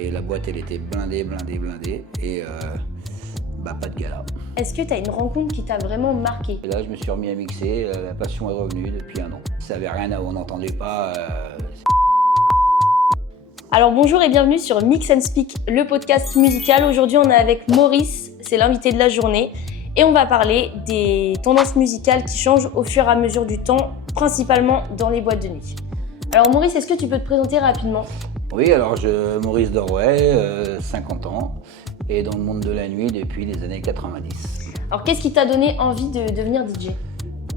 Et la boîte, elle était blindée. Et pas de gala. Est-ce que tu as une rencontre qui t'a vraiment marqué? Et là, je me suis remis à mixer. La passion est revenue depuis 1 an. Ça n'avait rien à... On n'entendait pas... Alors bonjour et bienvenue sur Mix and Speak, le podcast musical. Aujourd'hui, on est avec Maurice, c'est l'invité de la journée. Et on va parler des tendances musicales qui changent au fur et à mesure du temps, principalement dans les boîtes de nuit. Alors Maurice, est-ce que tu peux te présenter rapidement? Oui, alors Maurice Dorway, 50 ans, et dans le monde de la nuit depuis les années 90. Alors qu'est-ce qui t'a donné envie de devenir DJ?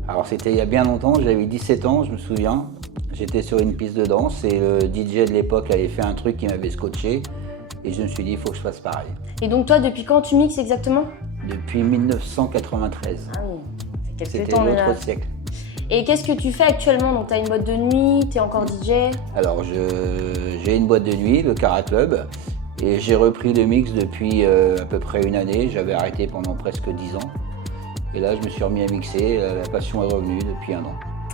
Alors c'était il y a bien longtemps, j'avais 17 ans, je me souviens. J'étais sur une piste de danse et le DJ de l'époque avait fait un truc qui m'avait scotché. Et je me suis dit, il faut que je fasse pareil. Et donc toi, depuis quand tu mixes exactement? Depuis 1993. Ah oui, c'est quelques C'était temps l'autre déjà. siècle. Et qu'est-ce que tu fais actuellement? Donc tu as une boîte de nuit, tu es encore DJ? Alors j'ai une boîte de nuit, le Cara Club. Et j'ai repris le mix depuis à peu près 1 année. J'avais arrêté pendant presque 10 ans. Et là, je me suis remis à mixer. La passion est revenue depuis 1 an.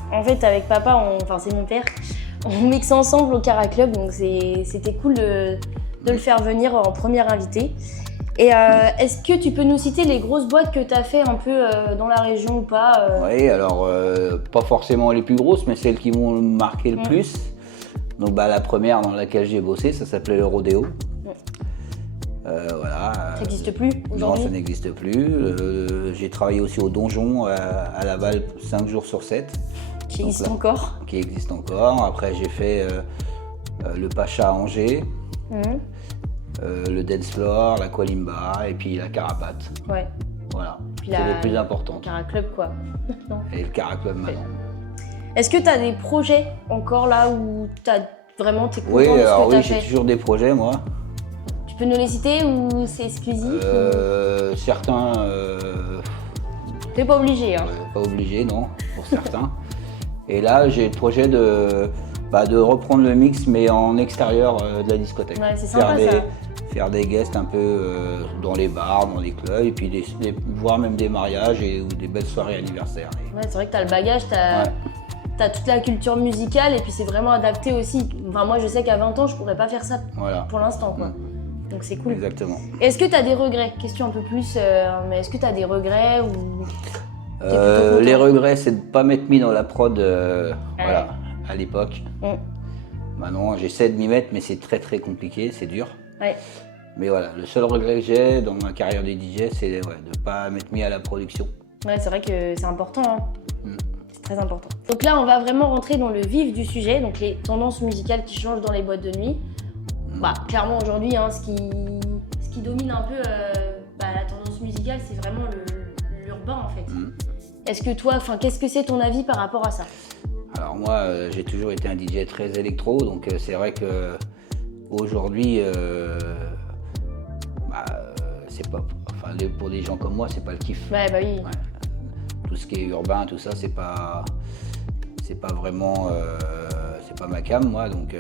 En fait, avec papa, enfin c'est mon père, on mixe ensemble au Cara Club, donc c'était cool de le faire venir en premier invité. Et est-ce que tu peux nous citer les grosses boîtes que tu as fait un peu dans la région ou pas? Oui, alors pas forcément les plus grosses, mais celles qui m'ont marqué le plus. Donc la première dans laquelle j'ai bossé, ça s'appelait le Rodéo. Voilà. Ça n'existe plus Non, aujourd'hui? ça n'existe plus. J'ai travaillé aussi au Donjon à Laval 5 jours sur 7. Qui existe là, encore? Qui existe encore. Après, j'ai fait le Pacha à Angers, le Dance Floor, la Qualimba et puis la Carapate. Ouais. Voilà, Puis c'est les plus importantes. Cara Club quoi. Non. Et le Cara Club maintenant. Est-ce que tu as des projets encore là où tu as vraiment t'es content Oui, de ce que alors tu as oui, j'ai fait? toujours des projets moi. Tu peux nous les citer ou c'est exclusif? Certains, T'es pas obligé hein. pas obligé, non, pour certains. Et là, j'ai le projet de reprendre le mix, mais en extérieur de la discothèque. Ouais, c'est sympa ça. Faire des guests un peu dans les bars, dans les clubs, et puis voire même des mariages ou des belles soirées anniversaires. Ouais, c'est vrai que t'as le bagage, t'as toute la culture musicale et puis c'est vraiment adapté aussi. Enfin, moi, je sais qu'à 20 ans, je pourrais pas faire ça pour l'instant, quoi. Donc c'est cool. Exactement. Est-ce que t'as des regrets? Question un peu plus, mais est-ce que t'as des regrets ou les regrets, c'est de ne pas m'être mis dans la prod voilà, à l'époque. Maintenant, j'essaie de m'y mettre, mais c'est très très compliqué, c'est dur. Ouais. Mais voilà, le seul regret que j'ai dans ma carrière de DJ, c'est de ne pas m'être mis à la production. Ouais, c'est vrai que c'est important. Hein. C'est très important. Donc là, on va vraiment rentrer dans le vif du sujet, donc les tendances musicales qui changent dans les boîtes de nuit. Clairement, aujourd'hui, hein, ce qui domine un peu la tendance musicale, c'est vraiment l'urbain, en fait. Est-ce que toi, qu'est-ce que c'est ton avis par rapport à ça? Alors moi, j'ai toujours été un DJ très électro, donc c'est vrai que aujourd'hui, c'est pas, pour des gens comme moi, c'est pas le kiff. Ouais, bah oui. Ouais. Tout ce qui est urbain, tout ça, c'est pas vraiment, c'est pas ma cam, moi. Donc,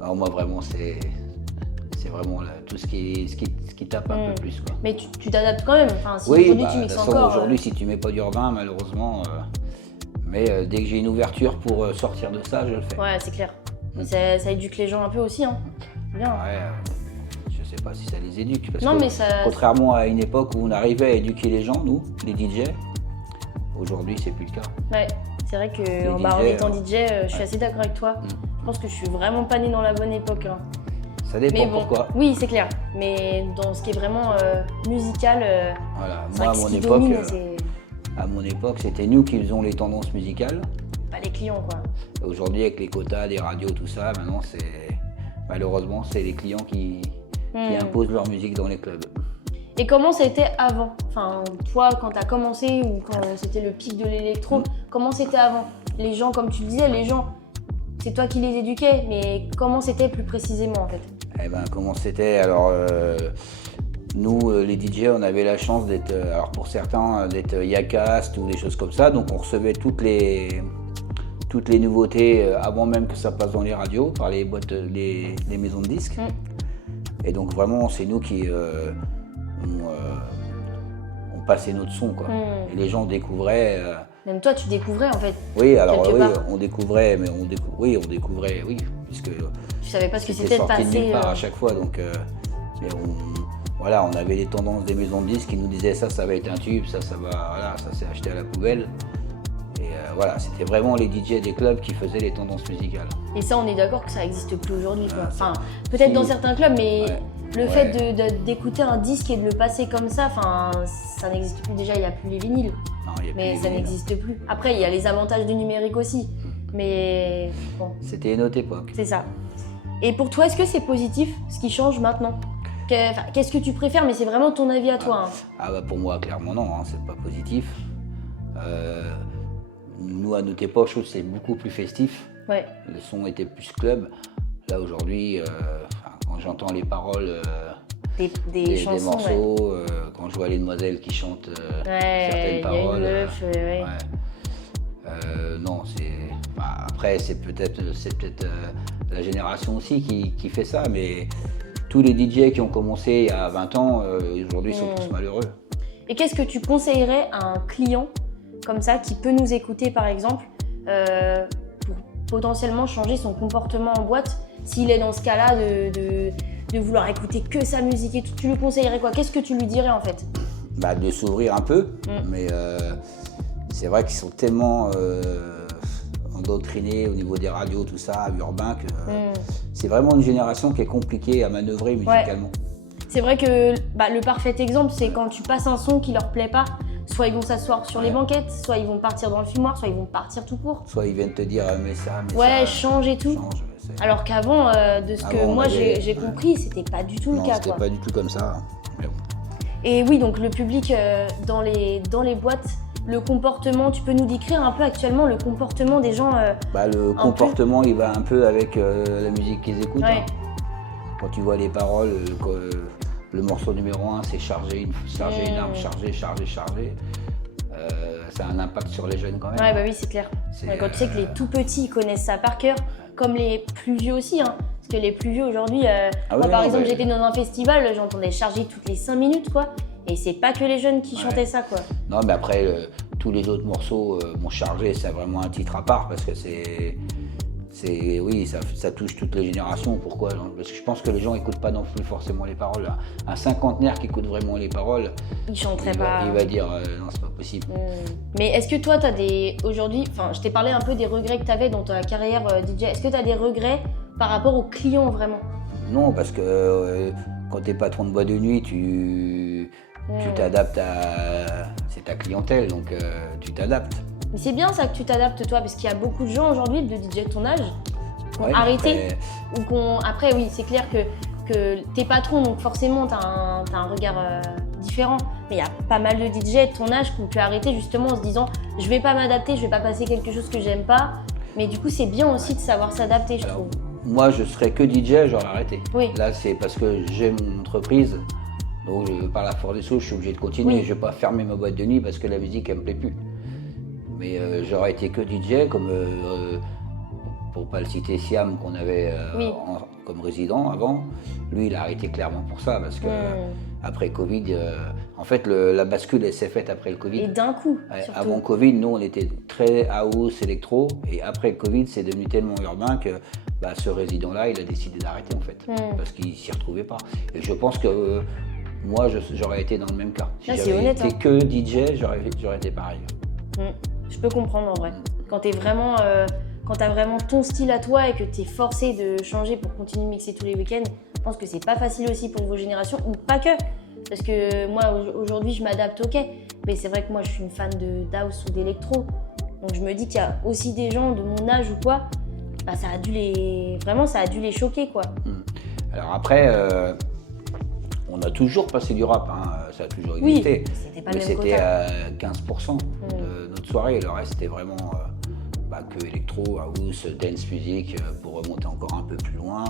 alors moi vraiment, c'est vraiment tout ce qui tape un peu plus, quoi. Mais tu t'adaptes quand même. Enfin, si Oui, aujourd'hui tu mixes encore. Aujourd'hui, si tu mets pas d'urbain, malheureusement. Mais dès que j'ai une ouverture pour sortir de ça, je le fais. Ouais, c'est clair. Ça éduque les gens un peu aussi, hein. Bien. Ouais, je sais pas si ça les éduque. Parce non, que, mais ça. contrairement à une époque où on arrivait à éduquer les gens, nous, les DJ, aujourd'hui, c'est plus le cas. Ouais, c'est vrai que DJ, en étant DJ, je suis assez d'accord avec toi. Je pense que je suis vraiment pas née dans la bonne époque. Hein. Ça dépend Mais bon, pourquoi. oui, c'est clair. Mais dans ce qui est vraiment musical, Voilà. c'est Moi, vrai que ce qui domine, c'est à mon époque, c'était nous qui faisions les tendances musicales. pas les clients, quoi. Aujourd'hui, avec les quotas, des radios, tout ça, maintenant, malheureusement, c'est les clients qui imposent leur musique dans les clubs. Et comment c'était avant? Enfin, toi, quand tu as commencé ou quand c'était le pic de l'électro, comment c'était avant? Les gens, comme tu le disais, les gens, c'est toi qui les éduquais, mais comment c'était plus précisément en fait? Eh ben, comment c'était? Alors, nous, les DJ, on avait la chance d'être, alors pour certains, d'être Yacast ou des choses comme ça, donc on recevait toutes les nouveautés avant même que ça passe dans les radios, par les boîtes, les maisons de disques. Et donc vraiment, c'est nous qui on passait notre son, quoi. Et les gens découvraient. Même toi, tu découvrais en fait. Oui, alors oui, part. on découvrait, mais on découvrait, oui, puisque Tu savais pas ce que c'était c'était de sorti de passer. nulle part à chaque fois. Donc, mais voilà, on avait les tendances des maisons de disques qui nous disaient ça va être un tube, ça va, voilà, ça s'est acheté à la poubelle. Et voilà, c'était vraiment les DJ des clubs qui faisaient les tendances musicales. Et ça, on est d'accord que ça n'existe plus aujourd'hui, quoi. Ah, Enfin, peut-être si. dans certains clubs, mais Ouais. le Ouais. fait d'écouter un disque et de le passer comme ça, enfin, ça n'existe plus. Déjà, il n'y a plus les vinyles, Non, il y a mais plus ça les n'existe plus. Après, il y a les avantages du numérique aussi, mais bon, C'était une autre époque. c'est ça. Et pour toi, est-ce que c'est positif ce qui change maintenant? Qu'est-ce que tu préfères? Mais c'est vraiment ton avis à toi. Hein. Ah bah pour moi, clairement non, hein, c'est pas positif. Nous, à notre époque, je trouve que c'est beaucoup plus festif. Ouais. Le son était plus club. Là, aujourd'hui, quand j'entends les paroles Des chansons, morceaux, quand je vois les demoiselles qui chantent ouais, certaines il y a une paroles. meuf, ouais. Non, après, c'est peut-être la génération aussi qui fait ça, mais tous les DJ qui ont commencé il y a 20 ans, aujourd'hui, sont tous malheureux. Et qu'est-ce que tu conseillerais à un client comme ça qui peut nous écouter par exemple pour potentiellement changer son comportement en boîte s'il est dans ce cas-là de vouloir écouter que sa musique et tout? Tu lui conseillerais quoi? Qu'est-ce que tu lui dirais en fait? Bah, de s'ouvrir un peu, mais c'est vrai qu'ils sont tellement endoctrinés au niveau des radios, tout ça, urbain, que c'est vraiment une génération qui est compliquée à manœuvrer musicalement. C'est vrai que le parfait exemple, c'est quand tu passes un son qui leur plaît pas, soit ils vont s'asseoir sur les banquettes, soit ils vont partir dans le fumoir, soit ils vont partir tout court. Soit ils viennent te dire mais ça, change et tout. change, Alors qu'avant, de ce que Avant, on moi avait- j'ai compris, c'était pas du tout le non, cas. c'était Quoi. pas du tout comme ça. Mais bon. Et oui, donc le public dans les boîtes, le comportement, tu peux nous décrire un peu actuellement le comportement des gens Le comportement, il va un peu avec la musique qu'ils écoutent. Ouais. Hein. Quand tu vois les paroles, le morceau numéro 1, c'est charger une arme, charger. Ça a un impact sur les jeunes quand même. Ouais, bah oui, c'est clair. C'est, Ouais, quand tu sais que les tout petits ils connaissent ça par cœur, comme les plus vieux aussi. Hein. Parce que les plus vieux aujourd'hui, moi par exemple, j'étais dans un festival, j'entendais charger toutes les 5 minutes, quoi. Et c'est pas que les jeunes qui chantaient ça, quoi. Non, mais après, tous les autres morceaux, chargé, c'est vraiment un titre à part parce que oui, ça touche toutes les générations. Pourquoi? Parce que je pense que les gens n'écoutent pas non plus forcément les paroles. Un cinquantenaire qui écoute vraiment les paroles, Ils chanteraient pas. il va dire non, c'est pas possible. Mais est-ce que toi, t'as aujourd'hui, je t'ai parlé un peu des regrets que t'avais dans ta carrière DJ. Est-ce que t'as des regrets par rapport aux clients vraiment? Non, parce que quand t'es patron de boîte de nuit, tu t'adaptes c'est ta clientèle, donc tu t'adaptes. Mais c'est bien ça que tu t'adaptes toi, parce qu'il y a beaucoup de gens aujourd'hui, de DJ de ton âge, qui ont Ouais, arrêté. Après, oui, c'est clair que t'es patron, donc forcément t'as un regard différent. Mais il y a pas mal de DJ de ton âge qui ont pu arrêter justement en se disant je vais pas m'adapter, je vais pas passer quelque chose que j'aime pas. Mais du coup, c'est bien aussi de savoir s'adapter, je trouve. Moi, je serais que DJ, j'aurais arrêté. Oui. Là, c'est parce que j'ai mon entreprise, donc par la force des choses, je suis obligé de continuer. Oui. Je vais pas fermer ma boîte de nuit parce que la musique, elle me plaît plus. Mais j'aurais été que DJ, comme pour pas le citer, Siam, qu'on avait comme résident avant. Lui, il a arrêté clairement pour ça, parce que après Covid, en fait, la bascule, elle s'est faite après le Covid. Et d'un coup, Ouais, surtout. avant Covid, nous, on était très house, électro, et après le Covid, c'est devenu tellement urbain que ce résident-là, il a décidé d'arrêter, en fait, parce qu'il s'y retrouvait pas. Et je pense que moi, j'aurais été dans le même cas. Si c'est j'avais honnête, été que DJ, j'aurais été pareil. Je peux comprendre en vrai. Quand t'as vraiment ton style à toi et que t'es forcé de changer pour continuer de mixer tous les week-ends, je pense que c'est pas facile aussi pour vos générations, ou pas que. Parce que moi, aujourd'hui, je m'adapte, ok. Mais c'est vrai que moi, je suis une fan d'house ou d'électro. Donc je me dis qu'il y a aussi des gens de mon âge ou quoi, ça a dû les choquer, quoi. Alors après, on a toujours passé du rap, hein. Ça a toujours Oui, existé. c'était pas le Mais même c'était quota. à 15% de notre soirée. Le reste, c'était vraiment que électro, house, dance music, pour remonter encore un peu plus loin.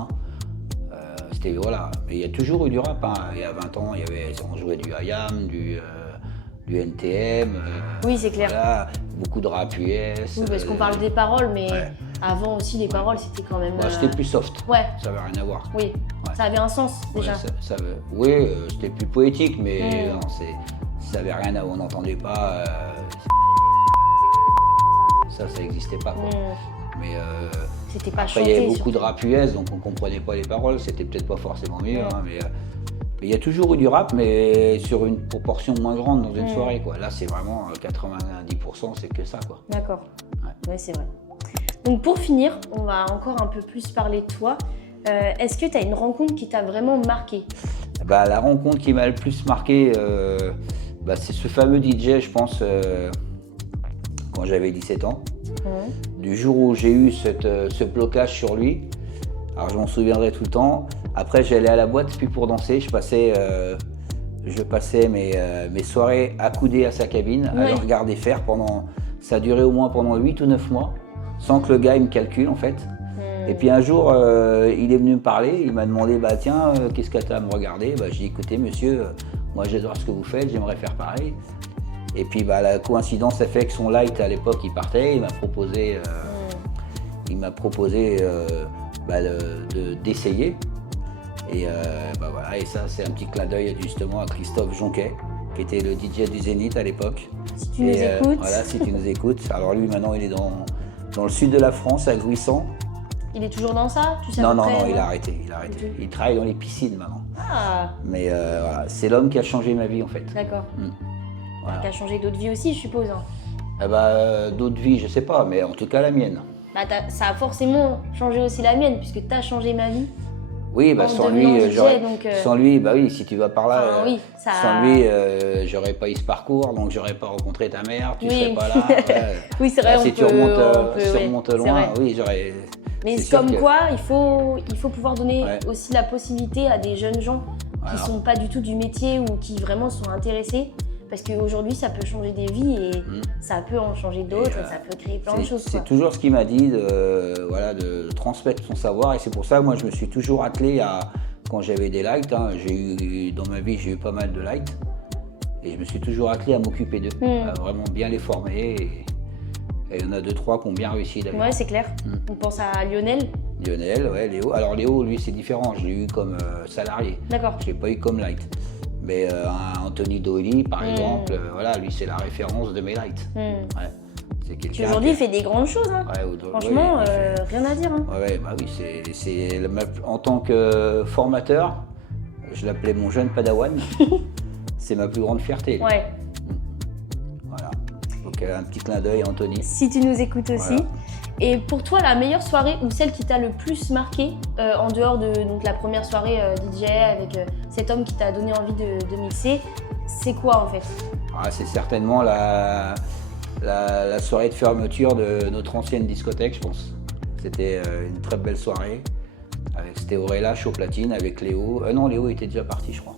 C'était, voilà. Mais il y a toujours eu du rap, hein. Il y a 20 ans, on jouait du IAM, du NTM. Oui, c'est clair. Voilà, beaucoup de rap US. Oui, parce qu'on parle des paroles, mais ouais. avant aussi, les paroles, c'était quand même... C'était plus soft. Ouais. Ça n'avait rien à voir. Oui, Ouais. ça avait un sens, déjà. Oui, c'était plus poétique, mais non, ça n'avait rien à voir. On n'entendait pas... ça n'existait pas, quoi. Mais C'était pas après, il chanté. y avait beaucoup de surtout. rap US, donc on comprenait pas les paroles. C'était peut-être pas forcément mieux, hein, mais il y a toujours eu du rap, mais sur une proportion moins grande dans une soirée, quoi. Là, c'est vraiment 90%, c'est que ça, quoi. D'accord. Ouais, c'est vrai. Donc pour finir, on va encore un peu plus parler de toi. Est-ce que tu as une rencontre qui t'a vraiment marqué? Bah, la rencontre qui m'a le plus marqué, c'est ce fameux DJ, je pense, quand j'avais 17 ans. Du jour où j'ai eu ce blocage sur lui, alors je m'en souviendrai tout le temps. Après, j'allais à la boîte, puis pour danser, je passais mes soirées accoudées à sa cabine, à le regarder faire pendant. Ça a duré au moins pendant 8 ou 9 mois, sans que le gars il me calcule en fait. Et puis un jour, il est venu me parler, il m'a demandé tiens, qu'est-ce que tu as à me regarder? J'ai dit écoutez monsieur, moi j'adore ce que vous faites, j'aimerais faire pareil. Et puis la coïncidence a fait que son light à l'époque il partait, il m'a proposé, d'essayer. Et voilà, et ça c'est un petit clin d'œil justement à Christophe Jonquet, qui était le DJ du Zénith à l'époque. Si tu nous écoutes. Voilà, si tu nous écoutes. Alors lui maintenant il est dans le sud de la France, à Gruissant. Il est toujours dans ça? Tu sais Non, à peu non, près, non, il a arrêté. Il travaille dans les piscines maintenant. Ah, Mais voilà, c'est l'homme qui a changé ma vie en fait. d'accord. Voilà. Qui a changé d'autres vies aussi, je suppose. D'autres vies, je sais pas, mais en tout cas la mienne. Ça a forcément changé aussi la mienne, puisque tu as changé ma vie. Oui, En sans devenant lui, DJ, donc, sans lui, oui, si tu vas par là, Enfin, oui, ça- sans lui, j'aurais pas eu ce parcours, donc j'aurais pas rencontré ta mère, tu Oui. serais pas là. Ouais. Oui, c'est vrai, Si on tu peut- remontes, on peut, si tu ouais, remontes c'est loin, vrai. oui, j'aurais. Mais c'est sûr comme que- quoi, il faut pouvoir donner Ouais. aussi la possibilité à des jeunes gens qui Voilà. sont pas du tout du métier ou qui vraiment sont intéressés. Parce qu'aujourd'hui, ça peut changer des vies et ça peut en changer d'autres et ça peut créer plein de choses. C'est quoi. toujours ce qu'il m'a dit, de transmettre son savoir, et c'est pour ça que moi je me suis toujours attelé à, quand j'avais des lights, dans ma vie j'ai eu pas mal de lights, et je me suis toujours attelé à m'occuper d'eux, à vraiment bien les former, et il y en a 2-3 qui ont bien réussi d'ailleurs. Ouais, c'est clair. On pense à Lionel. Lionel, ouais, Léo. Alors Léo, lui c'est différent, je l'ai eu comme salarié, D'accord. je l'ai pas eu comme light. Mais un Anthony Doily, par exemple, voilà, lui c'est la référence de mes lights. Ouais. C'est Qui quelqu'un aujourd'hui fait des grandes choses. Hein. Franchement, il fait- rien à dire. Hein. En tant que formateur, je l'appelais mon jeune padawan. C'est ma plus grande fierté. Ouais. Voilà. Donc un petit clin d'œil à Anthony. Si tu nous écoutes aussi. Voilà. Et pour toi, la meilleure soirée ou celle qui t'a le plus marqué, en dehors de donc, la première soirée DJ avec cet homme qui t'a donné envie de mixer, c'est quoi en fait? C'est certainement la soirée de fermeture de notre ancienne discothèque, je pense. C'était une très belle soirée. C'était au Relâche au platine avec Léo. Non, Léo était déjà parti, je crois.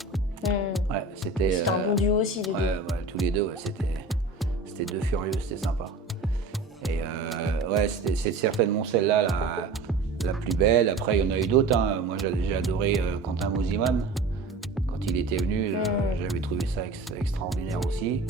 Ouais, c'était un bon duo aussi, les deux. Ouais, tous les deux, c'était deux furieux, c'était sympa. Et c'est certainement celle-là la plus belle. Après, il y en a eu d'autres. Hein. Moi, j'ai adoré Quentin Mosiman. Quand il était venu, j'avais trouvé ça extraordinaire aussi.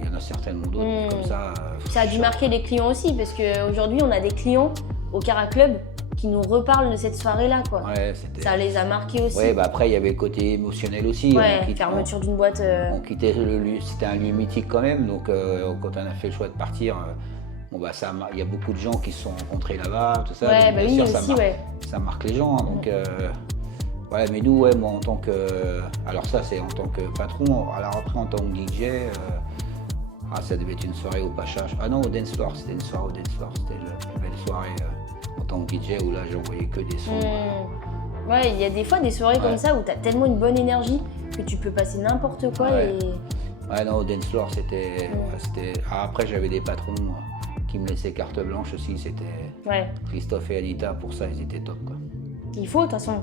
Il y en a certainement d'autres, mais comme ça. Ça a dû marquer les clients aussi, parce qu'aujourd'hui, on a des clients au Cara Club qui nous reparlent de cette soirée-là, quoi. Ouais, ça les a marqués aussi. Ouais, après, il y avait le côté émotionnel aussi. Ouais, fermeture d'une boîte. On quittait le lieu, c'était un lieu mythique quand même, donc quand on a fait le choix de partir, il y a beaucoup de gens qui se sont rencontrés là-bas, tout ça. Ouais, donc, oui, bien aussi, sûr, ouais. ça marque les gens, hein, donc. Ouais, mais nous, moi en tant que. Alors, ça, c'est en tant que patron. Alors, après, en tant que DJ, ça devait être une soirée au Pacha. Ah non, au Dance Floor, c'était une soirée au Dance Floor. C'était la plus belle soirée en tant que DJ où là, j'envoyais que des sons. Ouais, il y a des fois des soirées comme ça où t'as tellement une bonne énergie que tu peux passer n'importe quoi et. Ouais, non, au Dance Floor, c'était. Après, j'avais des patrons qui me laissaient carte blanche aussi. C'était Christophe et Anita, pour ça, ils étaient top, quoi. Il faut, de toute façon.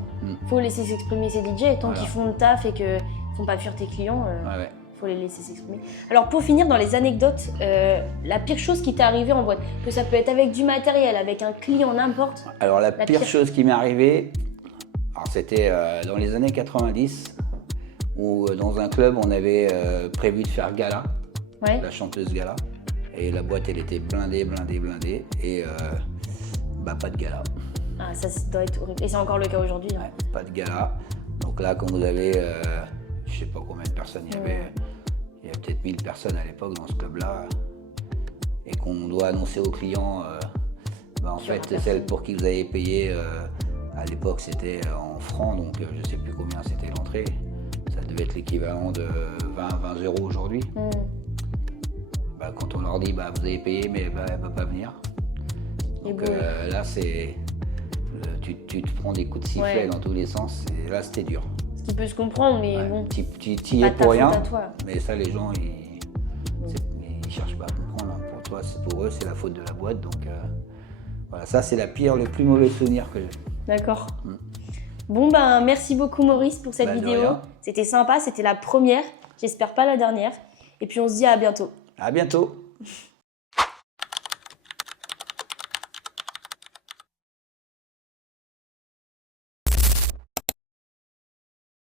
Faut laisser s'exprimer ces DJ. Tant qu'ils font le taf et qu'ils ne font pas fuir tes clients, faut les laisser s'exprimer. Alors, pour finir, dans les anecdotes, la pire chose qui t'est arrivée en boîte, que ça peut être avec du matériel, avec un client, n'importe. Alors, la pire chose qui m'est arrivée, c'était dans les années 90, où dans un club, on avait prévu de faire gala, la chanteuse gala. Et la boîte, elle était blindée, et pas de gala. Ah, ça doit être horrible. Et c'est encore le cas aujourd'hui. Hein. Ouais, pas de gala. Donc là, quand vous avez, je sais pas combien de personnes il y avait peut-être 1000 personnes à l'époque dans ce club-là, et qu'on doit annoncer aux clients En fait, celle pour qui vous avez payé, à l'époque, c'était en francs, donc je ne sais plus combien c'était l'entrée. Ça devait être l'équivalent de 20 € aujourd'hui. Quand on leur dit, vous avez payé, mais elle ne va pas venir. Donc là, tu te prends des coups de sifflet dans tous les sens. Et là, c'était dur. Ce qui peut se comprendre, mais bon. Tu y es pour rien. Mais ça, les gens, ils cherchent pas à comprendre. Pour eux, c'est la faute de la boîte. Donc voilà, ça, c'est le plus mauvais souvenir que j'ai. D'accord. Bon, merci beaucoup, Maurice, pour cette vidéo. C'était sympa, c'était la première. J'espère pas la dernière. Et puis, on se dit à bientôt. À bientôt.